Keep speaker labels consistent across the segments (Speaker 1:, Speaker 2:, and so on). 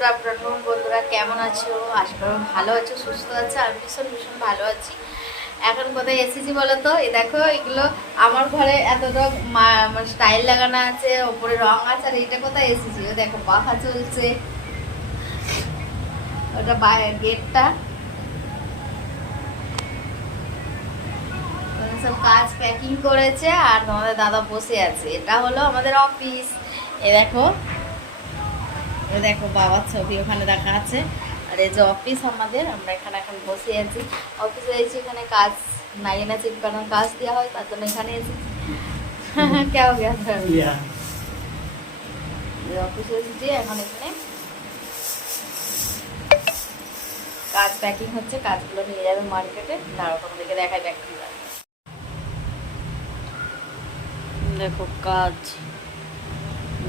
Speaker 1: Good afternoon বন্ধুরা। কেমন আছো? আশা করি ভালো আছো, সুস্থ আছো। আমি ভীষণ ভীষণ ভালো আছি। এখন কোথায় এসেছি বলো তো এই দেখো, এগুলো আমার ঘরে এত এতটা স্টাইল লাগানো আছে, ওপরে রং আছে, আর এটা কোথায় এসেছি? ও দেখো পাখা চলছে। ওটা গেটটা। সব কাজ প্যাকিং করেছে, আর তোমাদের দাদা বসে আছে। এটা হলো আমাদের অফিস এ দেখো এ দেখো বাবার ছবি ওখানে দেখা আছে। আর এই যে অফিস আমাদের আমরা এখানে এখন বসে আছি। অফিসে এসেছি এখানে কাজ নাইনা চিপকানোর কাজ দেওয়া হয় তার জন্য এখানে এসেছি কেউ গেছে অফিসে এসেছি এখন এখানে কাজ প্যাকিং হচ্ছে কাজগুলো নিয়ে যাবে মার্কেটে দাঁড়াও তোমাদেরকে দেখাই ব্যাগগুলো দেখো কাজ।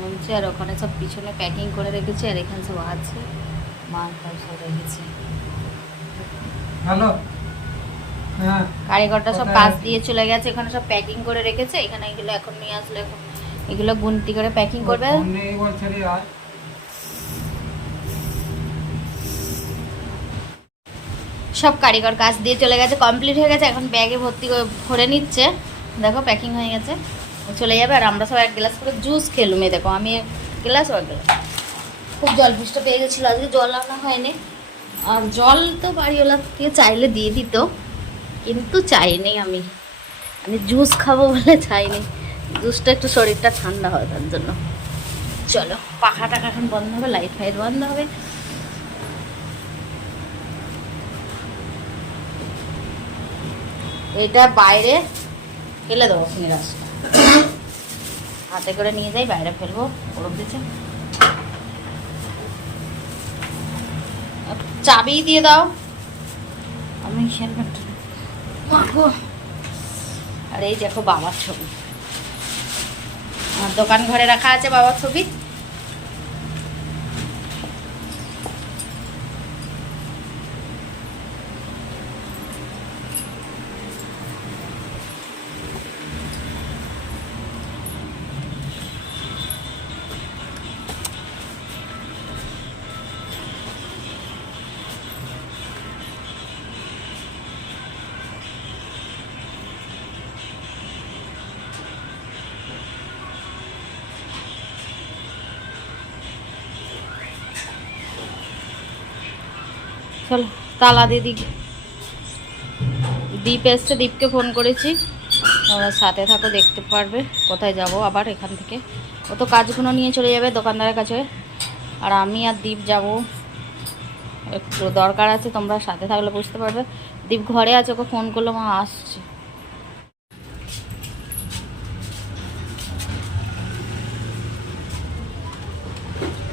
Speaker 1: বলছে আর ওখানে সব পিছনে প্যাকিং করে রেখেছে আর এখানে সব আছে। মাল টাল সব রেখেছে।
Speaker 2: হ্যাঁ।
Speaker 1: কারিগরটা সব? কাজ দিয়ে চলে গেছে এখানে সব প্যাকিং করে রেখেছে এখানে এগুলো এখন নিয়ে আসলে এখন এগুলো গুনতি করে প্যাকিং করবে। সব কারিগর কাজ দিয়ে চলে গেছে কমপ্লিট হয়ে গেছে এখন ব্যাগে ভর্তি করে ভরে নিচ্ছে। দেখো প্যাকিং হয়ে গেছে। চলে যাবে আর আমরা সব এক গ্লাস করে জুস খেলুম, এই দেখো, আমি এক গ্লাস এক গ্লাস। খুব জল পিসটা পেয়ে গেছিল, আজকে জল আনা হয়নি। আর জল তো বাড়িওয়ালা থেকে চাইলে দিয়ে দিত, কিন্তু চাইনি আমি। আমি জুস খাব বলে চাইনি। জুসটা একটু শরীরটা ঠান্ডা হয় তার জন্য। চলো, পাখা টাকা এখন বন্ধ হবে লাইট ফাইট বন্ধ হবে। এটা বাইরে ফেলে দেবো নিরাজটা হাতে করে নিয়ে যাই বাইরে ফেলব ওরম দিচ্ছে। চাবি দিয়ে দাও। আমি আর এই দেখো বাবার ছবি। আমার দোকান ঘরে রাখা আছে বাবার ছবি। চলো, তালা দিয়ে দিই দীপ এসছে, দীপকে ফোন করেছি। তোমরা সাথে থাকো, দেখতে পারবে কোথায় যাব আবার এখান থেকে। ও তো কাজগুলো নিয়ে চলে যাবে, দোকানদারের কাছে। আর আমি আর দ্বীপ যাব। একটু দরকার আছে, তোমরা সাথে থাকলে বুঝতে পারবে। দীপ ঘরে আছে, ওকে ফোন করল মা আসছে।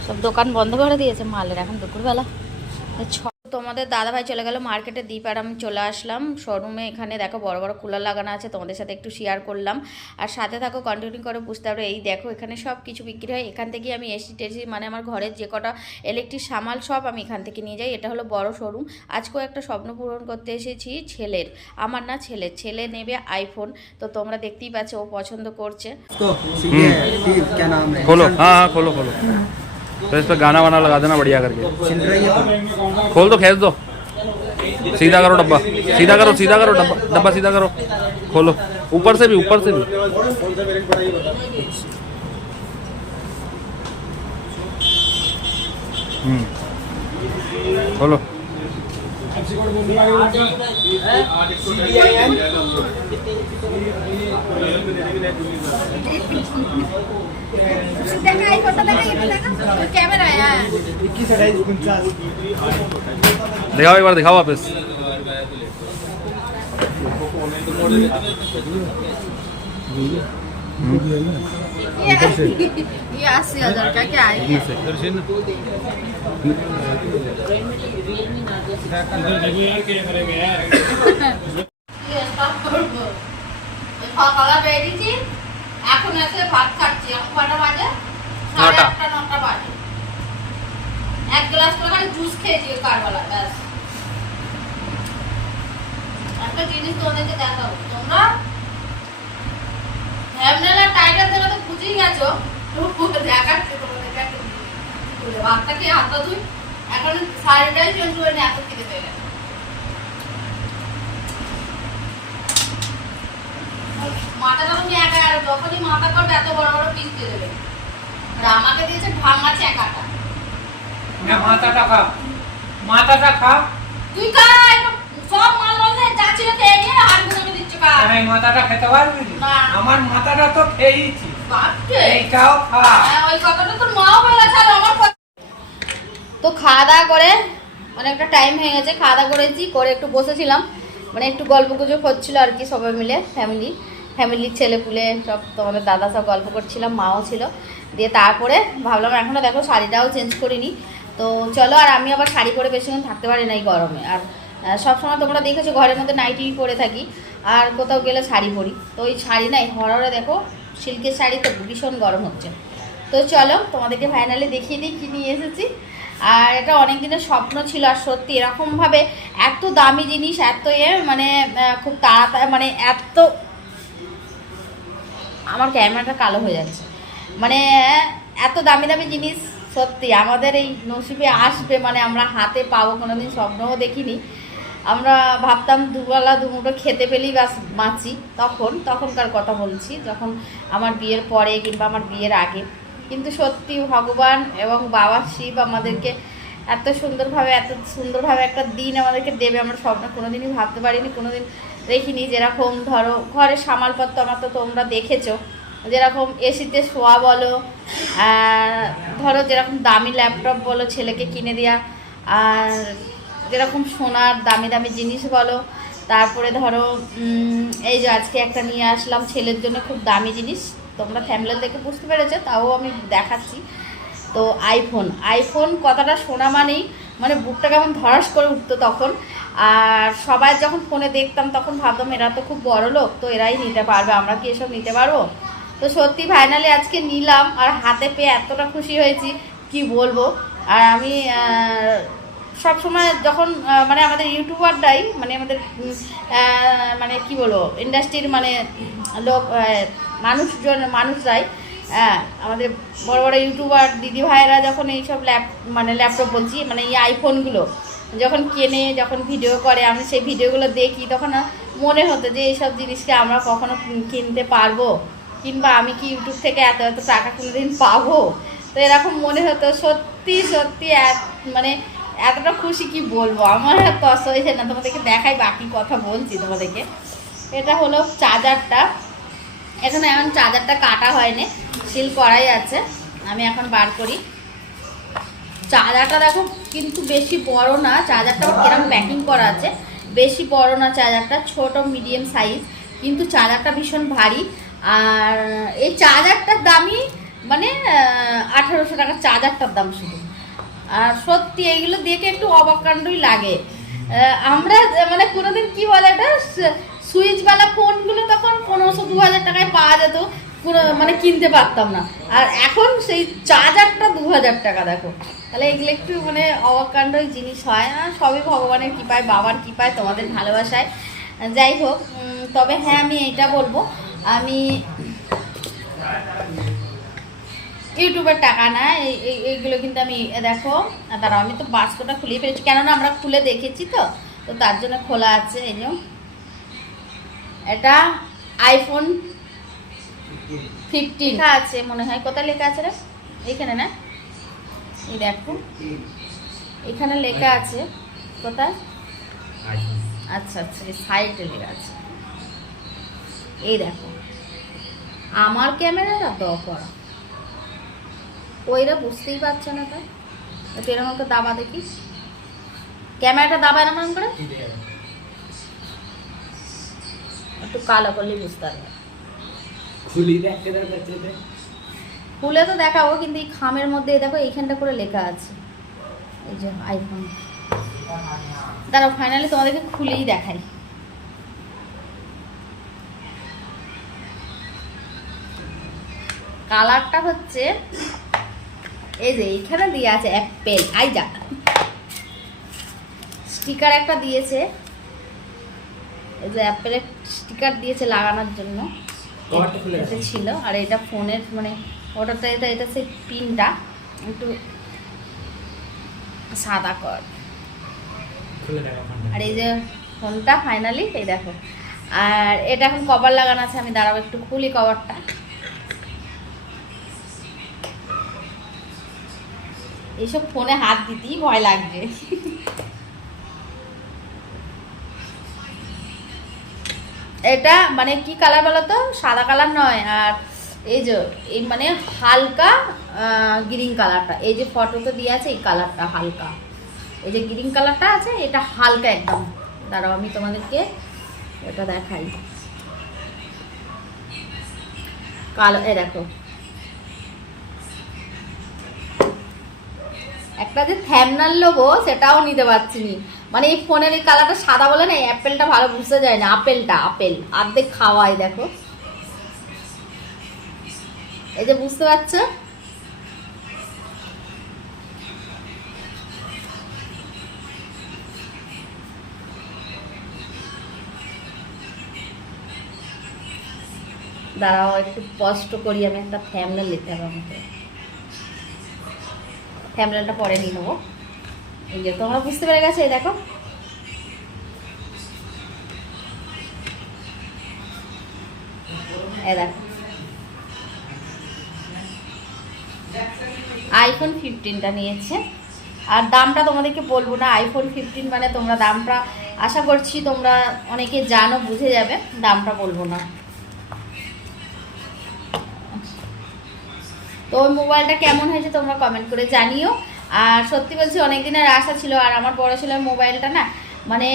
Speaker 1: সব দোকান বন্ধ করে দিয়েছে মালের এখন দুপুরবেলা। ছ- তোমাদের দাদাভাই চলে গেলো মার্কেটে দ্বীপ আর আমি চলে আসলাম। শোরুমে এখানে দেখো বড় বড় কুলার লাগানো আছে তোমাদের সাথে একটু শেয়ার করলাম। আর সাথে থাকো কন্টিনিউ করে বুঝতে পারো এই দেখো এখানে সব কিছু বিক্রি হয়। এখান থেকেই আমি এসি টেসি মানে আমার ঘরের যে কটা ইলেকট্রিক সামাল সব আমি এখান থেকে নিয়ে যাই। এটা হলো বড় শোরুম আজকেও একটা স্বপ্ন পূরণ করতে এসেছি ছেলের। আমার না ছেলের। ছেলে নেবে আইফোন তো তোমরা দেখতেই পাচ্ছ ও পছন্দ করছে।
Speaker 3: হ্যাঁ, হ্যাঁ খোলো খোলো। तो इस पर गाना वाना लगा देना बढ़िया करके। खोल दो, खेच दो। सीधा करो डब्बा, सीधा करो सीधा करो डब्बा डब्बा सीधा करो। खोलो। ऊपर से भी, ऊपर से भी। हम्म। खोलो। दिखाओ एक बार दिखाओ वापस।
Speaker 1: ये अस्सी हजार का क्या है সকালে বেরিয়েছি এখন এসে ভাত খাচ্ছি এখন কটা বাজে সাড়ে
Speaker 3: নটা।
Speaker 1: আটটা নটা বাজে এক গ্লাস করে খালি জুস খেয়েছি কারবেলা ব্যাস একটা জিনিস তোমাদেরকে দেখাবো তোমরা হ্যামনেলা টাইটার দেখে তো বুঝেই গেছো। দেখাচ্ছি তোমাদেরকে হাতটা ধুই? এখন করে নি এত খেতে পেয়ে গেছে। মাথাটা তুমি একা আর যখনই মাথা করবে এত বড় বড় পিস দিয়ে দেবে। আর আমাকে দিয়েছে ভাঙা চেকাটা
Speaker 2: না মাথাটা খা। মাথাটা খা।
Speaker 1: তুই খা সব মাল বললে যা ছিল খেয়ে নিয়ে আর গুলোকে দিচ্ছ খা
Speaker 2: আর এই মাথাটা খেতে পারবি না?
Speaker 1: না।
Speaker 2: আমার মাথাটা তো খেয়েছি এইটাও খা।
Speaker 1: হ্যাঁ, ওই কথাটা তোর মাও বলে আর আমার তো খাওয়া দাওয়া করে অনেকটা টাইম হয়ে গেছে খাওয়া দাওয়া করেছি করে একটু বসেছিলাম। মানে একটু গল্প গুজব হচ্ছিল আর কি সবাই মিলে ফ্যামিলি ফ্যামিলির ছেলে পুলে সব তোমাদের দাদা সব গল্প করছিলাম মাও ছিল। দিয়ে তারপরে ভাবলাম এখনও দেখো শাড়িটাও চেঞ্জ করিনি। তো চলো আর আমি আবার শাড়ি পরে বেশিক্ষণ থাকতে পারি না এই গরমে। আর সবসময় তোমরা দেখেছ ঘরের মধ্যে নাইটি পরে থাকি। আর কোথাও গেলে শাড়ি পরি। তো ওই শাড়ি নাই হররে দেখো, সিল্কের শাড়ি তো ভীষণ গরম হচ্ছে। তো চলো, তোমাদেরকে ফাইনালি দেখিয়ে দিই কী নিয়ে এসেছি। আর এটা অনেক দিনের স্বপ্ন ছিল আর সত্যি এরকমভাবে এত দামি জিনিস, এত এ মানে খুব তাড়াতাড়ি মানে এত আমার ক্যামেরাটা কালো হয়ে যাচ্ছে। মানে এত দামি দামি জিনিস, সত্যি আমাদের এই নসিবে আসবে মানে আমরা হাতে পাবো, কোনোদিন স্বপ্নও দেখিনি। আমরা ভাবতাম দুবেলা দুমুটো খেতে পেলেই বাস বাঁচি। তখন, তখনকার কথা বলছি, যখন আমার বিয়ের পরে কিংবা আমার বিয়ের আগে। কিন্তু সত্যি ভগবান এবং বাবা শিব আমাদেরকে এত সুন্দরভাবে এত সুন্দরভাবে একটা দিন আমাদেরকে দেবে, আমরা স্বপ্ন কোনোদিনই ভাবতে পারিনি, কোনোদিন দেখিনি। যেরকম ধরো, ঘরের সামালপত্র আমার তো তোমরা দেখেছ। যেরকম এসিতে শোয়া বলো ধরো যেরকম দামি ল্যাপটপ বলো ছেলেকে কিনে দেওয়া আর যেরকম সোনার দামি দামি জিনিস বলো, তারপরে ধরো এই যে আজকে একটা নিয়ে আসলাম ছেলের জন্য খুব দামি জিনিস, তোমরা ফ্যামিলি দেখে বুঝতে পেরেছ, তাও আমি দেখাচ্ছি। তো আইফোন আইফোন কথাটা শোনা মানেই মানে বুকটা কেমন ধরাস করে উঠতো তখন, আর সবাই যখন ফোনে দেখতাম তখন ভাবতাম এরা তো খুব বড় লোক, তো এরাই নিতে পারবে, আমরা কি এসব নিতে পারব? তো সত্যি ফাইনালি আজকে নিলাম, আর হাতে পেয়ে এতটা খুশি হয়েছি, কি বলব? আর আমি সব সময় যখন মানে আমাদের ইউটিউবারটাই মানে আমাদের মানে কি বলব ইন্ডাস্ট্রির মানে লোক মানুষজন, মানুষরাই হ্যাঁ আমাদের বড় বড় ইউটিউবার, দিদি ভাইয়েরা যখন এইসব ল্যাপ মানে ল্যাপটপ বলছি মানে এই আইফোনগুলো যখন কেনে, যখন ভিডিও করে, আমি সেই ভিডিওগুলো দেখি, তখন মনে হতো যে এইসব জিনিসকে আমরা কখনো কিনতে পারব, কিংবা আমি কি ইউটিউব থেকে এত এত টাকা কোনোদিন পাবো? তো এরকম মনে হতো সত্যি সত্যি এক মানে এতটা খুশি কি বলব? আমার আর তস হয়েছে না। তোমাদেরকে দেখাই বাকি কথা বলছি তোমাদেরকে। এটা হলো চার্জারটা এখন এখন চার্জারটা কাটা হয়নি। সিল করাই আছে। আমি এখন বার করি। চার্জারটা দেখো কিন্তু বেশি বড় না। চার্জারটা কিরম প্যাকিং করা আছে। বেশি বড় না চার্জারটা ছোট মিডিয়াম সাইজ কিন্তু চার্জারটা ভীষণ ভারী। আর এই চার্জারটার দামই মানে আঠারোশো টাকার চার্জারটার দাম শুধু। আর সত্যি এইগুলো দেখে একটু অবাকাণ্ডই লাগে। আমরা মানে কোনোদিন কি বলে এটা? সুইচওয়ালা ফোনগুলো তখন পনেরোশো দু হাজার টাকায় পাওয়া যেত। কোনো মানে কিনতে পারতাম না। আর এখন সেই চার্জারটা দু হাজার টাকা, দেখো। তাহলে এগুলো একটু মানে অবাকাণ্ডই জিনিস হয় আর সবই ভগবানের কৃপায়, বাবার কৃপায়, তোমাদের ভালোবাসায়। যাই হোক তবে হ্যাঁ আমি এটা বলব। আমি ইউটিউবের টাকা না এই- এই- এইগুলো কিন্তু আমি দেখো দাঁড়াও আমি তো বাস্কটা খুলেই ফেলেছি। কেননা আমরা খুলে দেখেছি তো তো তার জন্য খোলা আছে এই যে এটা আইফোন ফিফটিন আছে মনে হয়। কোথায় লেখা আছে রে? এইখানে না? এই দেখো। এখানে লেখা আছে। কোথায়? আচ্ছা। আচ্ছা এই সাইডে লেখা আছে। এই দেখো। আমার ক্যামেরাটা দ করা ওইরা বুঝতেই পারছে না তাই একটু এরকম করে দাবা দেখিস? ক্যামেরাটা দাবা এরকম করে? একটু কালো করলেই বুঝতে পারবে।
Speaker 4: খুলে
Speaker 1: তো দেখাবো কিন্তু এই খামের মধ্যে দেখো এইখানটা করে লেখা আছে। এই যে আইফোন দাঁড়াও ফাইনালি তোমাদেরকে খুলেই দেখাই। কালারটা হচ্ছে এই যে এইখানে দিয়ে আছে অ্যাপেল আই যা। স্টিকার একটা দিয়েছে। এই যে অ্যাপেলের স্টিকার দিয়েছে লাগানোর জন্য। ছিল আর এটা ফোনের মানে ওটাতে এটা এটা সেই পিনটা একটু সাদা কর। আর এই যে ফোনটা ফাইনালি এই দেখো। আর এটা এখন কভার লাগানো আছে আমি দাঁড়াবো একটু খুলি কভারটা। এইসব ফোনে হাত দিতেই ভয় লাগবে এটা মানে কি কালার বলো তো? সাদা কালার নয়, আর এই যে, এই মানে হালকা গ্রিন কালারটা এই যে ফটোতে দিয়ে আছে, এই কালারটা হালকা। এই যে গ্রিন কালারটা আছে, এটা হালকা একদম। দাঁড়াও, আমি তোমাদেরকে এটা দেখাই। কালো এ দেখো। একটা যে থ্যামনাল লোগো সেটাও নিতে পারছি নি মানে এই ফোনের এই কালারটা সাদা বলে না অ্যাপেলটা ভালো বুঝতে যায় না। আপেলটা, আপেল। অর্ধেক খাওয়াই, দেখো। এই যে বুঝতে পারছ? দাঁড়াও, একটু কষ্ট করি, আমি একটা থ্যামনেল লিখতে হবে আমাকে। থ্যামনেলটা পরে নিয়ে নেব। এই যে, তোমরা বুঝতে পেরে গেছে, এই দেখো। দেখো। আইফোন ফিফটিনটা নিয়েছে। আর দামটা তোমাদেরকে বলব না আইফোন ফিফটিন মানে তোমরা দামটা আশা করছি তোমরা অনেকে জানো, বুঝে যাবে, দামটা বলব না। তো ওই মোবাইলটা কেমন হয়েছে তোমরা কমেন্ট করে জানিও। আর সত্যি বলছি অনেক দিনের আশা ছিল, আর আমার বড় ছিল মোবাইলটা না মানে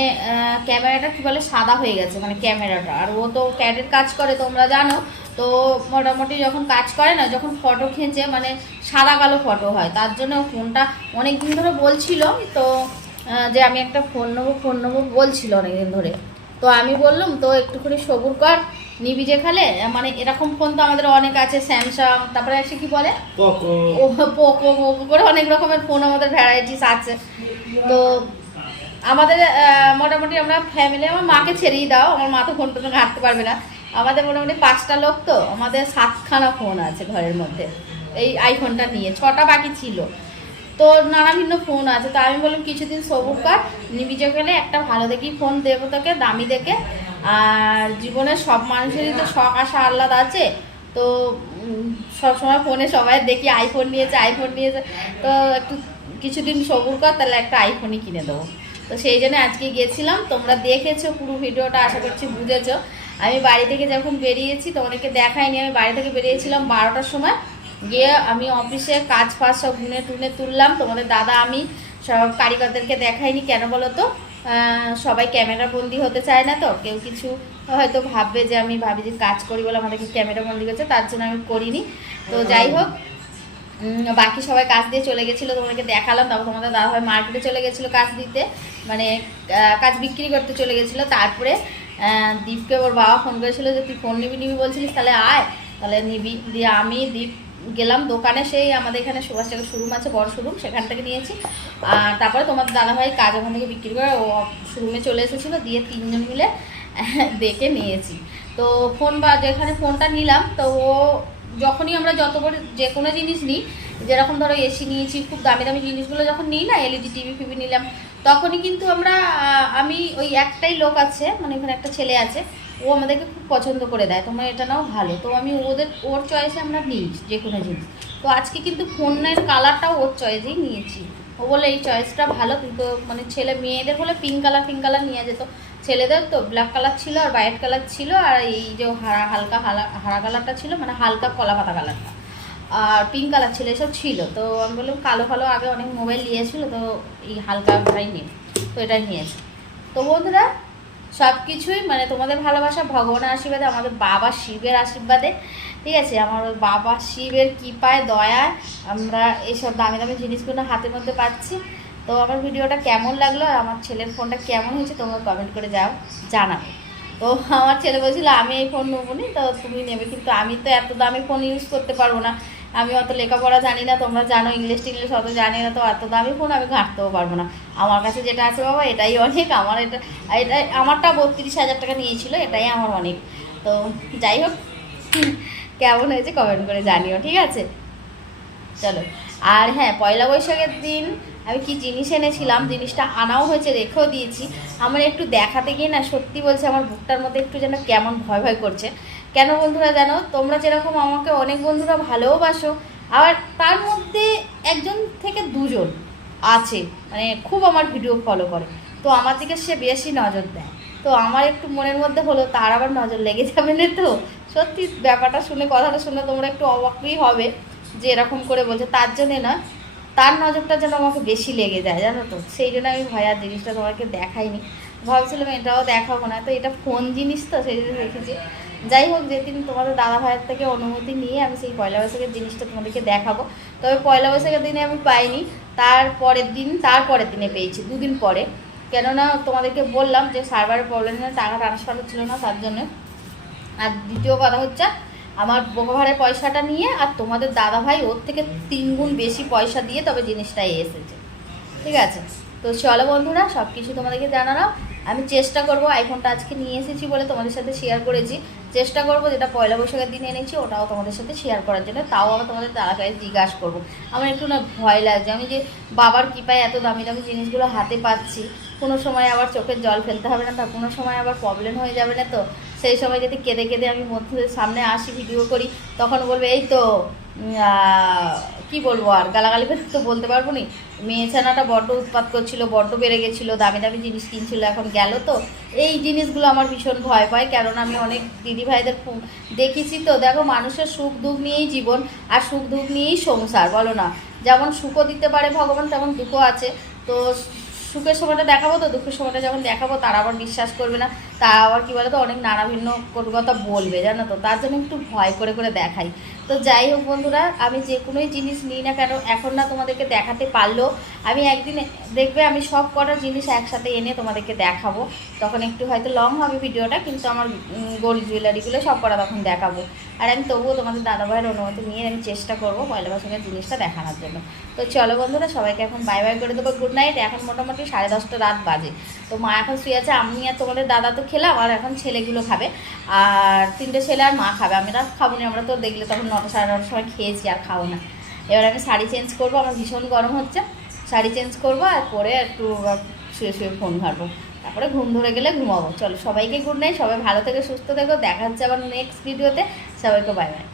Speaker 1: ক্যামেরাটা কী বলে, সাদা হয়ে গেছে মানে ক্যামেরাটা। আর ও তো ক্যাডের কাজ করে, তোমরা জানো। তো মোটামুটি যখন কাজ করে না, যখন ফটো খেঁচে মানে সাদা কালো ফটো হয়, তার জন্য ফোনটা অনেক দিন ধরে বলছিল। তো যে আমি একটা ফোন নেব ফোন নেব বলছিল অনেক দিন ধরে। তো আমি বললাম, তো একটুখানি সবুর কর নিবি যেখানে মানে এরকম ফোন তো আমাদের অনেক আছে স্যামসাং তারপরে আছে কি বলে?
Speaker 4: পোকো।
Speaker 1: পোকো করে অনেক রকমের ফোন আমাদের ভ্যারাইটিস আছে। তো আমাদের মোটামুটি আমরা ফ্যামিলি আমার মাকে ছেড়েই দাও। আমার মা তো ফোন টোন ঘাঁটতে পারবে না। আমাদের মোটামুটি পাঁচটা লোক তো আমাদের সাতখানা ফোন আছে ঘরের মধ্যে। এই আইফোনটা নিয়ে ছটা বাকি ছিল। তো নানা ভিন্ন ফোন আছে। তো আমি বললাম কিছুদিন সবুর কর নিবি গেলে একটা ভালো দেখি ফোন দেবো তোকে দামি দেখে। আর জীবনে সব মানুষেরই তো শখ, আশা, আহ্লাদ আছে। তো সবসময় ফোনে সবাই দেখি আইফোন নিয়েছে আইফোন নিয়েছে। তো একটু কিছুদিন সবুর কর, তাহলে একটা আইফোনই কিনে দেবো। তো সেই জন্য আজকে গিয়েছিলাম, তোমরা দেখেছ পুরো ভিডিওটা, আশা করছি বুঝেছ। আমি বাড়ি থেকে যখন বেরিয়েছি, তোমাদেরকে দেখাইনি, আমি বাড়ি থেকে বেরিয়েছিলাম বারোটার সময়। গিয়ে আমি অফিসে কাজ ফাজ সব গুনে টুনে তুললাম। তোমাদের দাদা, আমি সব কারিগরদেরকে দেখাইনি, কেন বলো তো? সবাই ক্যামেরা বন্দি হতে চায় না তো। কেউ কিছু হয়তো ভাববে যে আমি ভাবি যে কাজ করি বলে আমাদেরকে ক্যামেরা বন্দি করছে, তার জন্য আমি করিনি। তো যাই হোক বাকি সবাই কাজ দিয়ে চলে গেছিল, তোমাদেরকে দেখালাম। তারপর তোমাদের দাদা ভাই মার্কেটে চলে গেছিল কাজ দিতে। মানে কাজ বিক্রি করতে চলে গেছিল। তারপরে দীপকে ওর বাবা ফোন করেছিল যে, তুই ফোন নিবি নিবি বলছিলিস, তাহলে আয়। তাহলে নিবি। দিয়ে আমি, দীপ গেলাম দোকানে সেই আমাদের এখানে সুভাষচন্দ্র শোরুম আছে, বড় শোরুম, সেখান থেকে নিয়েছি। আর তারপরে তোমার দাদাভাই কাজ ওখান থেকে বিক্রি করে ও শোরুমে চলে এসেছিল, দিয়ে তিনজন মিলে দেখে নিয়েছি। তো ফোন বা যেখানে ফোনটা নিলাম, তো ও যখনই আমরা যত বড় যে কোনো জিনিস নিই, যেরকম ধরো এসি নিয়েছি, খুব দামি দামি জিনিসগুলো যখন নিই না এলইডি টিভি ফিভি নিলাম তখনই কিন্তু আমরা আমি ওই একটাই লোক আছে মানে ওখানে একটা ছেলে আছে, ও আমাদেরকে খুব পছন্দ করে দেয়। তোমার এটা নাও ভালো। তো আমি ওদের, ওর চয়েসে আমরা নিই যে কোনো জিনিস। তো আজকে কিন্তু ফোনের কালারটাও ওর চয়েসেই নিয়েছি। ও বলে, এই চয়েসটা ভালো কিন্তু মানে ছেলে, মেয়েদের বলে পিঙ্ক কালার পিঙ্ক কালার নিয়ে যেত। ছেলেদের তো ব্ল্যাক কালার ছিল আর হোয়াইট কালার ছিল আর এই যে হারা, হালকা হালা, হারা কালারটা ছিল মানে হালকা কলা পাতা কালারটা আর পিঙ্ক কালার ছিল, এসব ছিল। তো আমি বললাম, কালো কালো আগে অনেক মোবাইল নিয়েছিল, তো এই হালকাটাই নিয়ে, তো এটাই নিয়েছে। তো বন্ধুরা সব কিছুই মানে তোমাদের ভালোবাসা, ভগবানের আশীর্বাদে, আমাদের বাবা শিবের আশীর্বাদে, ঠিক আছে? আমার বাবা শিবের কৃপায়, দয়ায় আমরা এইসব দামি দামি জিনিসগুলো হাতের মধ্যে পাচ্ছি। তো আমার ভিডিওটা কেমন লাগল আর আমার ছেলের ফোনটা কেমন হয়েছে তোমরা কমেন্ট করে যাও জানাবে। তো আমার ছেলে বলছিল, আমি এই ফোন নেব নি, তো তুমি নেবে। কিন্তু আমি তো এত দামি ফোন ইউজ করতে পারব না। আমি অত লেখাপড়া জানি না, তোমরা জানো ইংলিশ টিংলিশ অত জানি না, তো এত দামি ফোন আমি ঘাঁটতেও পারব না। আমার কাছে যেটা আছে বাবা, এটাই অনেক। আমার এটা এটা, আমারটা বত্রিশ হাজার টাকা নিয়েছিল, এটাই আমার অনেক। তো যাই হোক, কেমন হয়েছে কমেন্ট করে জানিও, ঠিক আছে? চলো। আর হ্যাঁ পয়লা বৈশাখের দিন আমি কি জিনিস এনেছিলাম? জিনিসটা আনাও হয়েছে, রেখেও দিয়েছি। আমার একটু দেখাতে গিয়ে না সত্যি বলছে, আমার বুকটার মধ্যে একটু যেন কেমন ভয় ভয় করছে। কেন বন্ধুরা জানো? তোমরা যেরকম আমাকে অনেক বন্ধুরা ভালোবাসো, আবার তার মধ্যে একজন থেকে দুজন আছে মানে খুব আমার ভিডিও ফলো করে। তো আমার দিকে সে বেশি নজর দেয়। তো আমার একটু মনের মধ্যে হলো, তার আবার নজর লেগে যাবে না তো? সত্যি ব্যাপারটা শুনে, কথাটা শুনে তোমরা একটু অবাকই হবে যে এরকম করে বলছে। তার জন্যে না তার নজরটা যেন আমাকে বেশি লেগে যায়, জানো তো? সেই জন্য আমি ভয় আর জিনিসটা তোমাকে দেখাইনি। ভাবছিলাম এটাও দেখাবো না, তো এটা ফোন জিনিস তো, সেই জন্য দেখেছি যাই হোক, যেদিন তোমাদের দাদা ভাইয়ের থেকে অনুমতি নিয়ে আমি সেই পয়লা বৈশাখের জিনিসটা তোমাদেরকে দেখাবো। তবে পয়লা বৈশাখের দিনে আমি পাইনি, তার পরের দিন, তার পরের দিনে পেয়েছি, দুদিন পরে। কেননা তোমাদেরকে বললাম যে সার্ভারের প্রবলেম টাকা ট্রান্সফার হচ্ছিল না, তার জন্য। আর দ্বিতীয় কথা হচ্ছে আমার বোকাভাড়ের পয়সাটা নিয়ে আর তোমাদের দাদা ভাই ওর থেকে তিন গুণ বেশি পয়সা দিয়ে তবে জিনিসটা এসেছে। ঠিক আছে? তো চলো বন্ধুরা সব কিছু তোমাদেরকে জানালাম। আমি চেষ্টা করব আইফোনটা আজকে নিয়ে এসেছি বলে তোমাদের সাথে শেয়ার করেছি। চেষ্টা করব, যেটা পয়লা বৈশাখের দিন এনেছি, ওটাও তোমাদের সাথে শেয়ার করার জন্য। তাও আমি তোমাদের তাড়াতাড়ি জিজ্ঞাসা করব। আমার একটু না ভয় লাগছে। আমি যে বাবার কৃপায় এত দামি দামি জিনিসগুলো হাতে পাচ্ছি কোনো সময় আবার চোখের জল ফেলতে হবে না, তা কোনো সময় আবার প্রবলেম হয়ে যাবে না তো? সেই সময় যদি কেঁদে কেঁদে আমি বন্ধুদের সামনে আসি ভিডিও করি, তখন বলবে, এই তো কি বলব আর, গালাগালি করে তো বলতে পারব নি? মেয়ে ছানাটা বড্ড উৎপাত করছিল, বড্ড বেড়ে গেছিল, দামি দামি জিনিস কিনছিল, এখন গেল তো? এই জিনিসগুলো আমার ভীষণ ভয় পায় কারণ আমি অনেক দিদি ভাইদের দেখেছি তো। দেখো, মানুষের সুখ দুঃখ নিয়েই জীবন, আর সুখ দুঃখ নিয়েই সংসার, বলো না? যেমন সুখও দিতে পারে ভগবান, তেমন দুঃখও আছে। তো সুখের সময়টা দেখাবো তো, দুঃখের সময়টা যখন দেখাবো, তারা আবার বিশ্বাস করবে না। তা আবার কী বলে তো অনেক নানা ভিন্ন কথা বলবে, জানো তো? তার জন্য একটু ভয় করে করে দেখাই। তো যাই হোক বন্ধুরা, আমি যে কোনোই জিনিস নিই না কেন, এখন না তোমাদেরকে দেখাতে পারলেও আমি একদিন দেখবে আমি সব কটা জিনিস একসাথে এনে তোমাদেরকে দেখাবো। তখন একটু হয়তো লং হবে ভিডিওটা, কিন্তু আমার গোল্ড জুয়েলারিগুলো সব কটা তখন দেখাবো। আর আমি তবুও তোমাদের দাদাভাইয়ের অনুমতি নিয়ে আমি চেষ্টা করব পয়লা বছরের জিনিসটা দেখানোর জন্য। তো চলো বন্ধুরা, সবাইকে এখন বাই বাই করে দেবো। গুড নাইট এখন মোটামুটি সাড়ে দশটা রাত বাজে। তো মা এখন শুয়ে আছে, আমি আর তোমাদের দাদা তো খেলাম, আর এখন ছেলেগুলো খাবে। আর তিনটে ছেলে আর মা খাবে আমরা খাব না, আমরা তো দেখলে তখন নটা সাড়ে নটার সময় খেয়েছি আর খাব না। এবার আমি শাড়ি চেঞ্জ করব, আমার ভীষণ গরম হচ্ছে। শাড়ি চেঞ্জ করব আর পরে একটু শুয়ে শুয়ে ফোন ঘাটবো। তারপরে ঘুম ধরে গেলে ঘুমাবো। চলো, সবাইকে গুড নাইট সবাই ভালো থেকে, সুস্থ থেকো। দেখা হচ্ছে আবার নেক্সট ভিডিওতে সবাইকে বাই বাই